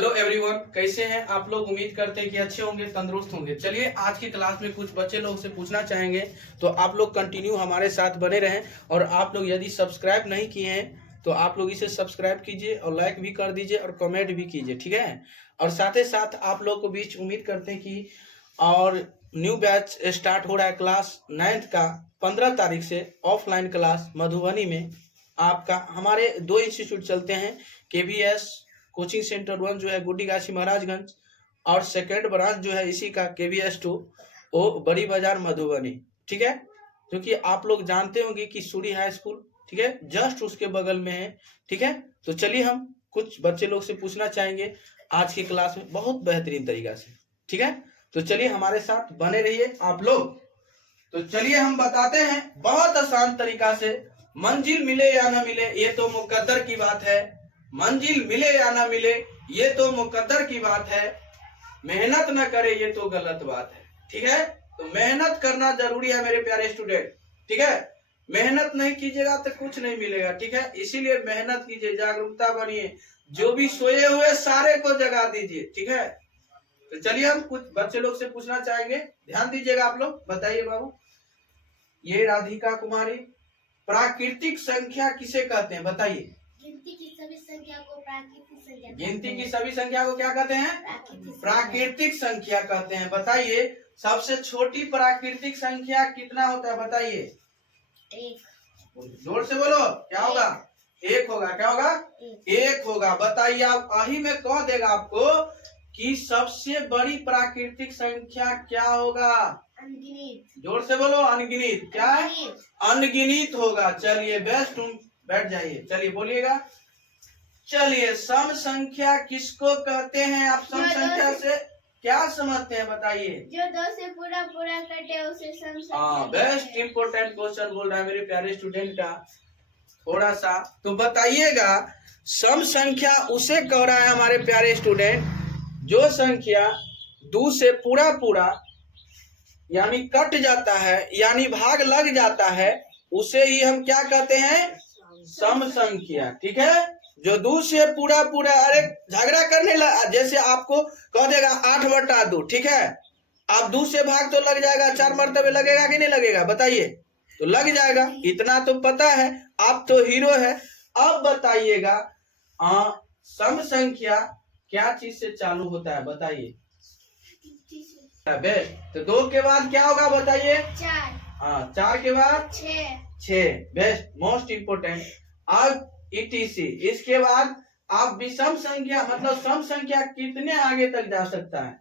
Hello everyone, कैसे हैं आप लोग। उम्मीद करते हैं कि अच्छे होंगे, तंदुरुस्त होंगे। चलिए आज की क्लास में कुछ बच्चे लोग से पूछना चाहेंगे, तो आप लोग कंटिन्यू हमारे साथ बने रहें। और आप लोग यदि सब्सक्राइब नहीं किए हैं तो आप लोग इसे सब्सक्राइब कीजिए और लाइक भी कर दीजिए और कमेंट भी कीजिए, ठीक है। और साथ ही साथ आप लोग को बीच उम्मीद करते हैं कि और न्यू बैच स्टार्ट हो रहा है क्लास 9th का 15 तारीख से ऑफलाइन क्लास मधुबनी में। आपका हमारे 2 इंस्टीट्यूट चलते हैं, KVS कोचिंग सेंटर 1 जो है गुड्डीगाछी महाराजगंज, और सेकेंड ब्रांच जो है इसी का KVS 2 वो बड़ी बाजार मधुबनी, ठीक है। क्योंकि आप लोग जानते होंगे कि सूरी हाई स्कूल, ठीक है, जस्ट उसके बगल में है, ठीक है। तो चलिए हम कुछ बच्चे लोग से पूछना चाहेंगे आज की क्लास में बहुत बेहतरीन तरीका से, ठीक है। तो चलिए हमारे साथ बने रहिए आप लोग। तो चलिए हम बताते हैं बहुत आसान तरीका से। मंजिल मिले या ना मिले ये तो मुकद्दर की बात है, मंजिल मिले या ना मिले ये तो मुकद्दर की बात है, मेहनत न करे ये तो गलत बात है, ठीक है। तो मेहनत करना जरूरी है मेरे प्यारे स्टूडेंट, ठीक है। मेहनत नहीं कीजिएगा तो कुछ नहीं मिलेगा, ठीक है। इसीलिए मेहनत कीजिए, जागरूकता बनिए, जो भी सोए हुए सारे को जगा दीजिए, ठीक है। तो चलिए हम कुछ बच्चे लोग से पूछना चाहेंगे, ध्यान दीजिएगा आप लोग। बताइए बाबू, ये राधिका कुमारी, प्राकृतिक संख्या किसे कहते हैं बताइए। गिनती की सभी संख्या को प्राकृतिक संख्या, गिनती की सभी संख्या को क्या कहते हैं? प्राकृतिक संख्या कहते हैं। बताइए सबसे छोटी प्राकृतिक संख्या कितना होता है बताइए। एक। जोर से बोलो, क्या होगा? एक होगा। क्या होगा? एक होगा। बताइए आप आही में कह देगा आपको कि सबसे बड़ी प्राकृतिक संख्या क्या होगा? अनगिनत। जोर से बोलो, अनगिनत। क्या है? अनगिनत होगा। चलिए बेस्ट, तुम बैठ जाइए। चलिए बोलिएगा। चलिए सम संख्या किसको कहते हैं? आप सम संख्या से क्या समझते हैं बताइए। जो 2 से पूरा कटे उसे सम संख्या। हाँ, बेस्ट इम्पोर्टेंट क्वेश्चन बोल रहा है मेरे प्यारे स्टूडेंट का। थोड़ा सा तो बताइएगा, सम संख्या उसे कह रहा है हमारे प्यारे स्टूडेंट जो संख्या 2 से पूरा यानी कट जाता है, यानी भाग लग जाता है, उसे ही हम क्या कहते हैं? सम संख्या, ठीक है। जो 2 से पूरा अरे झगड़ा करने लगा, जैसे आपको कह देगा 8/2, ठीक है। आप 2 से भाग तो लग जाएगा, 4 मरतबे लगेगा कि नहीं लगेगा बताइए। तो लग जाएगा, इतना तो पता है, आप तो हीरो है। अब बताइएगा सम संख्या क्या चीज से चालू होता है बताइए। बेस्ट। तो 2 के बाद क्या होगा बताइए? 4। हाँ, 4 के बाद 6। Best, most important. अब ETC, इसके बाद आप विषम संख्या मतलब सम संख्या कितने आगे तक जा सकता है?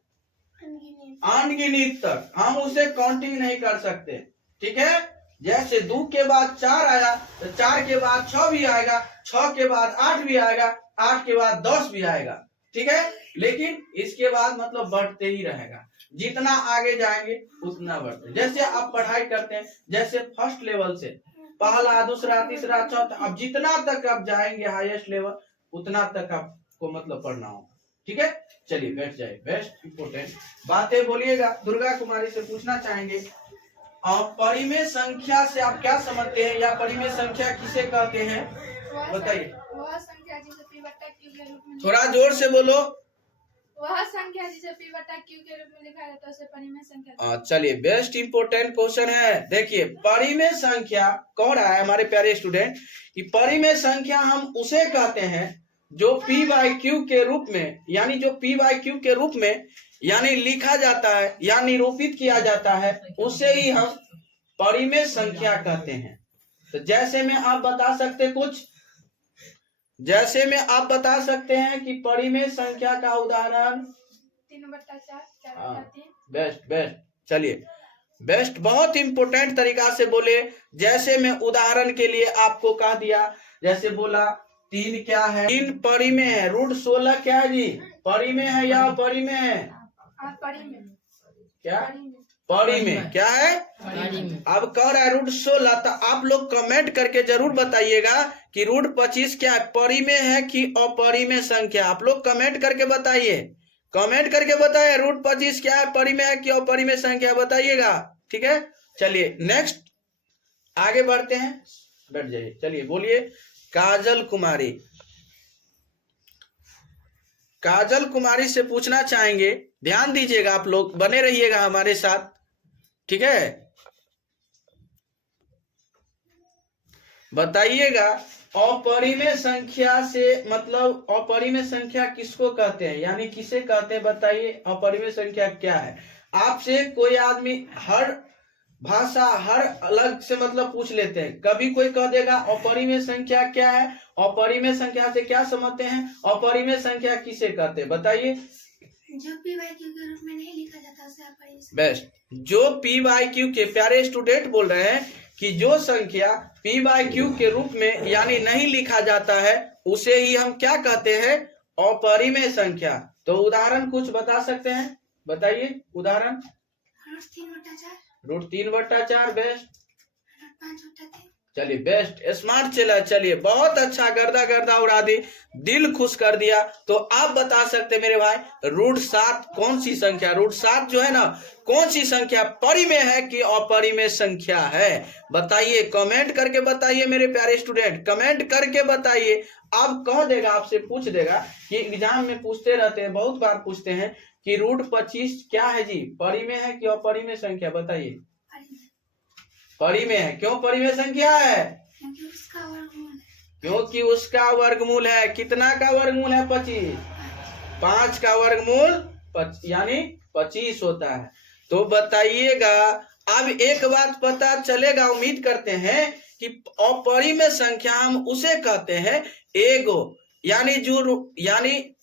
अनगिनत तक। हम उसे काउंटिंग नहीं कर सकते, ठीक है। जैसे 2 के बाद 4 आया तो 4 के बाद 6 भी आएगा, 6 के बाद 8 भी आएगा, 8 के बाद 10 भी आएगा, ठीक है। लेकिन इसके बाद मतलब बढ़ते ही रहेगा, जितना आगे जाएंगे उतना बढ़ते। जैसे आप पढ़ाई करते हैं, जैसे फर्स्ट लेवल से पहला, दूसरा, तीसरा, चौथा, अब जितना तक आप जाएंगे हाईएस्ट लेवल उतना तक आपको मतलब पढ़ना होगा, ठीक है। चलिए बैठ जाइए। बेस्ट इम्पोर्टेंट बातें बोलिएगा। दुर्गा कुमारी से पूछना चाहेंगे, और परिमेय संख्या से आप क्या समझते हैं, या परिमेय संख्या किसे कहते हैं बताइए। वह संख्या जिसे P/Q के रूप में, थोड़ा जोर से बोलो। वह संख्या जिसे P/Q के रूप में लिखा जाता है उसे परिमेय संख्या। चलिए बेस्ट इम्पोर्टेंट क्वेश्चन है। देखिए परिमेय संख्या कह रहा है हमारे प्यारे स्टूडेंट कि परिमेय संख्या हम उसे कहते हैं जो P/Q के रूप में, यानी जो P/Q के रूप में यानी लिखा जाता है या निरूपित किया जाता है, उसे ही हम परिमेय संख्या कहते हैं। तो जैसे में आप बता सकते कुछ, जैसे में आप बता सकते हैं कि परिमेय संख्या का उदाहरण 3/4। बेस्ट। चलिए बेस्ट, बहुत इंपॉर्टेंट तरीका से बोले। जैसे मैं उदाहरण के लिए आपको कह दिया, जैसे बोला 3 क्या है? 3 परिमेय है। √16 क्या है जी? परिमेय है या अपरिमेय है? क्या परिमेय? क्या है? अब कह रहा है √16, तो आप लोग कमेंट करके जरूर बताइएगा कि √25 क्या है, परिमेय है कि अपरिमेय संख्या। आप लोग कमेंट करके बताइए, कमेंट करके बताइए √25 क्या है, परिमेय है कि अपरिमेय संख्या, बताइएगा, ठीक है। चलिए नेक्स्ट आगे बढ़ते हैं, बैठ जाइए। चलिए बोलिए। काजल कुमारी, काजल कुमारी से पूछना चाहेंगे, ध्यान दीजिएगा, आप लोग बने रहिएगा हमारे साथ, ठीक है। बताइएगा अपरिमेय संख्या से मतलब अपरिमेय संख्या किसको कहते हैं, यानी किसे कहते हैं, बताइए अपरिमेय संख्या क्या है। आपसे कोई आदमी हर भाषा हर अलग से मतलब पूछ लेते हैं, कभी कोई कह देगा अपरिमेय संख्या क्या है, अपरिमेय संख्या से क्या समझते हैं, अपरिमेय संख्या किसे कहते हैं, बताइए। जो पी बाई क्यू के रूप में नहीं लिखा जाता उसे अपरिमेय संख्या। बेस्ट, जो पी बाई क्यू के, प्यारे स्टूडेंट बोल रहे हैं कि जो संख्या पी बाई क्यू के रूप में यानी नहीं लिखा जाता है उसे ही हम क्या कहते हैं, अपरिमेय संख्या। तो उदाहरण कुछ बता सकते हैं, बताइए उदाहरण। Root 3/4, best, root 5/3। चलिए बेस्ट, स्मार्ट चला, चलिए बहुत अच्छा, गर्दा गर्दा उड़ा दी, दिल खुश कर दिया। तो आप बता सकते मेरे भाई √7 कौन सी संख्या, √7 जो है ना कौन सी संख्या परिमेय है कि अपरिमेय संख्या है, बताइए, कमेंट करके बताइए मेरे प्यारे स्टूडेंट, कमेंट करके बताइए। अब कह देगा, आपसे पूछ देगा कि एग्जाम में पूछते रहते हैं, बहुत बार पूछते हैं कि √25 क्या है जी, परिमेय है कि अपरिमेय संख्या, बताइए। परिमेय है, क्यों परिमेय संख्या है, क्योंकि उसका वर्गमूल है। क्योंकि उसका वर्गमूल है, कितना का वर्गमूल है, 25, 5 का वर्गमूल यानी 25 होता है। तो बताइएगा, अब एक बात पता चलेगा, उम्मीद करते हैं कि अपरिमेय संख्या हम उसे कहते हैं एगो, यानी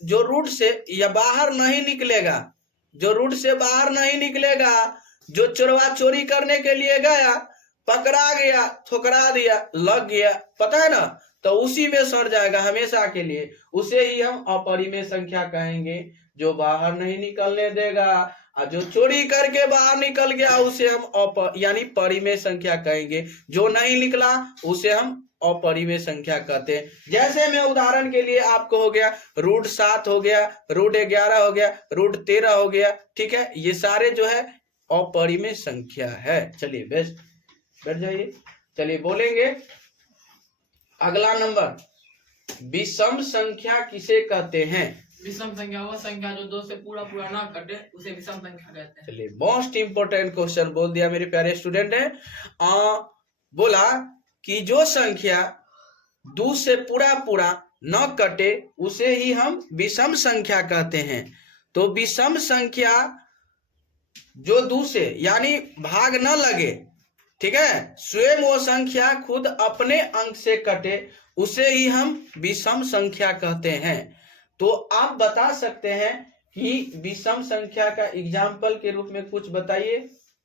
जो रूट से या बाहर नहीं निकलेगा, जो रूट से बाहर नहीं निकलेगा, जो चोरवा चोरी करने के लिए गया, पकड़ा गया, ठुकरा दिया, लग गया, पता है ना, तो उसी में सड़ जाएगा हमेशा के लिए, उसे ही हम अपरिमेय संख्या कहेंगे। जो बाहर नहीं निकलने देगा और जो चोरी करके बाहर निकल गया उसे हम यानी परिमेय संख्या कहेंगे। जो नहीं निकला उसे हम अपरिमेय संख्या कहते हैं। जैसे मैं उदाहरण के लिए आपको हो गया √7 हो गया, √11 हो गया, √13 हो गया, ठीक है, ये सारे जो है अपरिमेय संख्या है। चलिए बेस्ट, बैठ जाइए, चलिए बोलेंगे अगला नंबर, विषम संख्या किसे कहते हैं। विषम संख्या वह संख्या जो 2 से पूरा पूरा ना कटे उसे विषम संख्या कहते हैं। चलिए मोस्ट इंपोर्टेंट क्वेश्चन बोल दिया मेरे प्यारे स्टूडेंट है। बोला कि जो संख्या 2 से पूरा पूरा न कटे उसे ही हम विषम संख्या कहते हैं। तो विषम संख्या जो 2 से यानी भाग न लगे, ठीक है, स्वयं वो संख्या खुद अपने अंक से कटे उसे ही हम विषम संख्या कहते हैं। तो आप बता सकते हैं कि विषम संख्या का एग्जाम्पल के रूप में कुछ बताइए।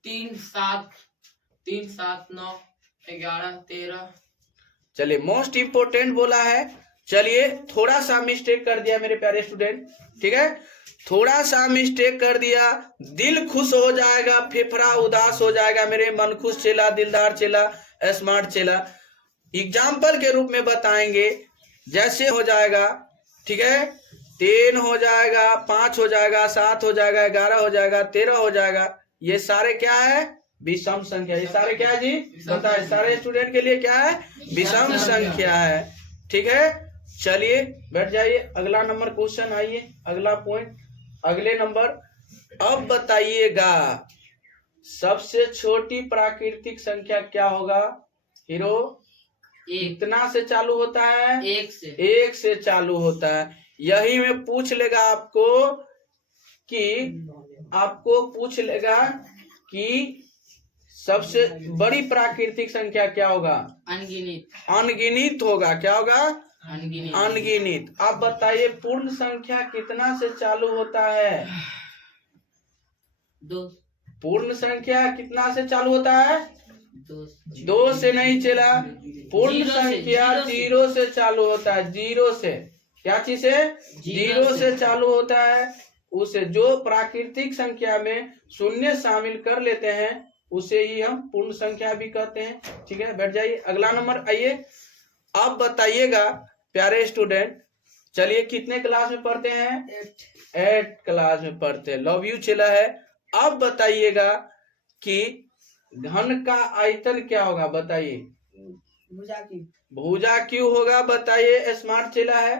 3, 7, 3, 7, 9, 11, 13। चलिए मोस्ट इंपोर्टेंट बोला है। चलिए थोड़ा सा मिस्टेक कर दिया मेरे प्यारे स्टूडेंट, ठीक है, थोड़ा सा मिस्टेक कर दिया, दिल खुश हो जाएगा, फेफड़ा उदास हो जाएगा मेरे मन खुश चेला, दिलदार चेला, स्मार्ट चेला। एग्जाम्पल के रूप में बताएंगे, जैसे हो जाएगा, ठीक है, 3 हो जाएगा, 5 हो जाएगा, 7 हो जाएगा, 11 हो जाएगा, 13 हो जाएगा, ये सारे क्या है, विषम संख्या। ये सारे क्या है जी, बताए, सारे स्टूडेंट के लिए क्या है, विषम संख्या है, ठीक है। चलिए बैठ जाइए, अगला नंबर क्वेश्चन, आइए अगला पॉइंट, अगले नंबर। अब बताइएगा सबसे छोटी प्राकृतिक संख्या क्या होगा हीरो, कितना से चालू होता है, 1 से चालू होता है। यही में पूछ लेगा आपको पूछ लेगा कि सबसे बड़ी प्राकृतिक संख्या क्या होगा, अनगिनित होगा, क्या होगा, अनगिनित। आप बताइए पूर्ण संख्या कितना से चालू होता है, 2। पूर्ण संख्या कितना से चालू होता है, 2 से नहीं चला, पूर्ण संख्या 0 से चालू होता है, 0 से, क्या चीज से, 0 से चालू होता है। उसे जो प्राकृतिक संख्या में शून्य शामिल कर लेते हैं उसे ही हम पूर्ण संख्या भी कहते हैं, ठीक है। बैठ जाइए, अगला नंबर आइए। अब बताइएगा प्यारे स्टूडेंट, चलिए कितने क्लास में पढ़ते हैं, 8 क्लास में पढ़ते हैं, लव यू चला है। अब बताइएगा कि घन का आयतन क्या होगा, बताइए, भुजा क्यों होगा, बताइए, स्मार्ट चला है।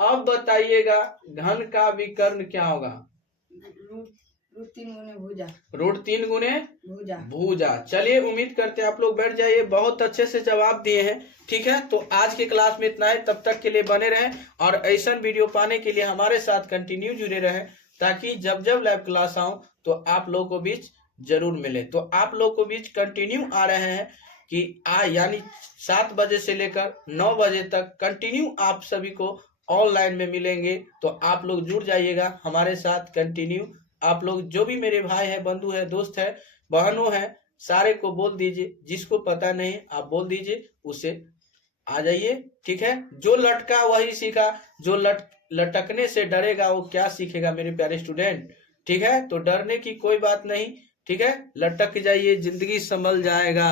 अब बताइएगा घन का विकर्ण क्या होगा? रूट 3 गुने भुजा। रूट 3 गुने भुजा। भुजा। चलिए उम्मीद करते हैं आप लोग बैठ जाइए, बहुत अच्छे से जवाब दिए हैं। ठीक है, तो आज के क्लास में इतना है, तब तक के लिए बने रहें और ऐसा वीडियो पाने के लिए हमारे साथ कंटिन्यू जुड़े रहें, ताकि जब जब लाइव क्लास आऊं तो आप लोगों को बीच जरूर मिले। तो आप लोगों को बीच कंटिन्यू आ रहे हैं कि यानी 7 बजे से लेकर 9 बजे तक कंटिन्यू आप सभी को ऑनलाइन में मिलेंगे। तो आप लोग जुड़ जाइएगा हमारे साथ कंटिन्यू। आप लोग जो भी मेरे भाई है, बंधु है, दोस्त है, बहनों है, सारे को बोल दीजिए। जिसको पता नहीं आप बोल दीजिए, उसे आ जाइए। ठीक है, जो लटका वही सीखा, जो लटकने से डरेगा वो क्या सीखेगा मेरे प्यारे स्टूडेंट। ठीक है, तो डरने की कोई बात नहीं। ठीक है, लटक जाइए, जिंदगी संभल जाएगा।